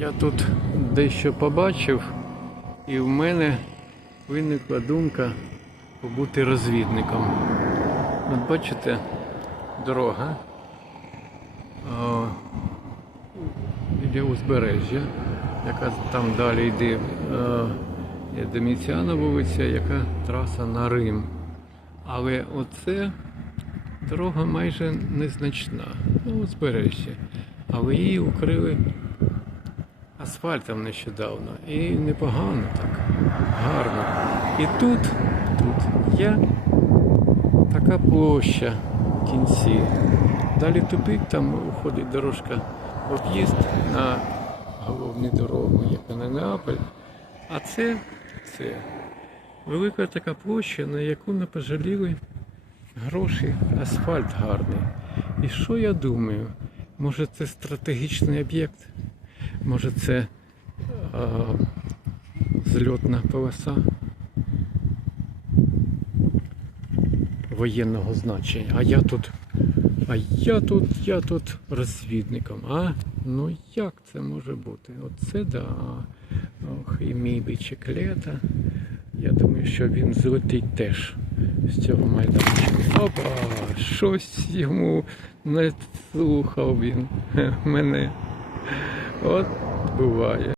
Я тут дещо побачив, і в мене виникла думка побути розвідником. От бачите, дорога йде узбережжя, яка там далі йде є Доміціана вулиця, яка траса на Рим. Але оце дорога майже незначна, ну, узбережжя. Але її укрили асфальтом нещодавно. І непогано так, гарно. І тут, тут є така площа в кінці. Далі тупик, там уходить дорожка в об'їзд на головну дорогу, яка на Неаполь. А це, це велика така площа, на яку не пожаліли гроші, асфальт гарний. І що я думаю? Може це стратегічний об'єкт? Може це а, зльотна полоса воєнного значення. А я тут, а я тут, я тут розвідником. А? Ну як це може бути? Оце да. Ох, і мій бичеклета. Я думаю, що він злетить теж з цього майданчика. Опа! Щось йому не слухав він мене. От буває.